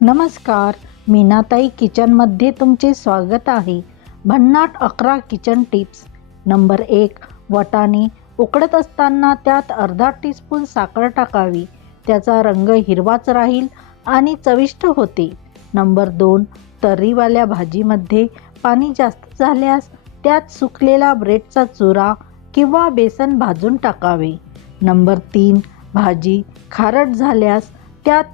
नमस्कार मीनाताई किचनमध्ये तुमचे स्वागत आहे. भन्नाट अकरा किचन टिप्स. नंबर एक वटाणे. उकडत असताना त्यात अर्धा टीस्पून साखर टाकावी. त्याचा रंग हिरवाच राहील आणि चविष्ट होते. नंबर दोन तर्रीवाल्या भाजीमध्ये पाणी जास्त झाल्यास त्यात सुकलेला ब्रेडचा चुरा किंवा बेसन भाजून टाकावे. नंबर तीन भाजी खारट झाल्यास त्यात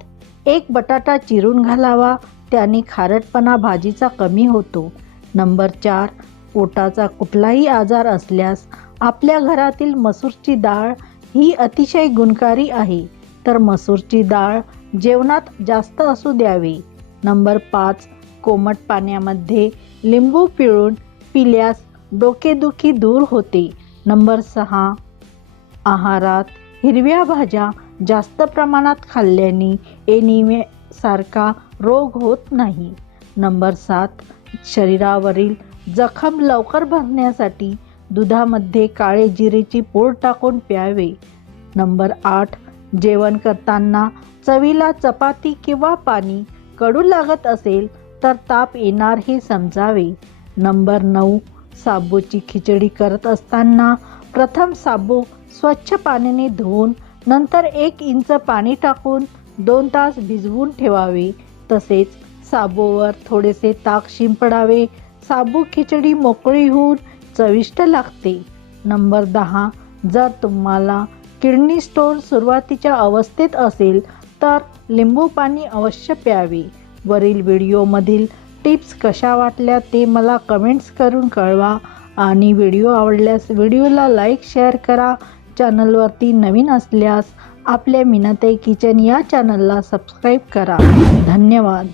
एक बटाटा चिरून घालावा. त्याने खारटपणा भाजीचा कमी होतो. नंबर चार पोटाचा कुठलाही आजार असल्यास आपल्या घरातील मसूरची डाळ ही अतिशय गुणकारी आहे. तर मसूरची डाळ जेवणात जास्त असू द्यावी. नंबर पाच कोमट पाण्यामध्ये लिंबू पिळून पिल्यास डोकेदुखी दूर होते. नंबर सहा आहारात हिरव्या भाज्या जास्त प्रमाणात खाल्ल्याने एनिमेसारखा रोग होत नाही. नंबर सात शरीरावरील जखम लवकर भरण्यासाठी दुधामध्ये काळे जिरेची पूड टाकून प्यावे. नंबर आठ जेवण करताना चवीला चपाती किंवा पाणी कडू लागत असेल तर ताप येणार हे समजावे. नंबर नऊ साबूची खिचडी करत असताना प्रथम साबू स्वच्छ पाण्याने धुवून नंतर एक इंच पाणी टाकून दोन तास भिजवून ठेवावे. तसेच साबूवर थोडेसे ताक शिंपडावे. साबू खिचडी मोकळी होऊन चविष्ट लागते. नंबर दहा जर तुम्हाला किडनी स्टोन सुरुवातीच्या अवस्थेत असेल तर लिंबू पाणी अवश्य प्यावे. वरील व्हिडिओमधील टिप्स कशा वाटल्या ते मला कमेंट्स करून कळवा. आणि व्हिडिओ आवडल्यास व्हिडिओला लाईक शेअर करा. चॅनलवरती नवीन असल्यास आपल्या मीनाताई किचन या चॅनलला सबस्क्राईब करा. धन्यवाद.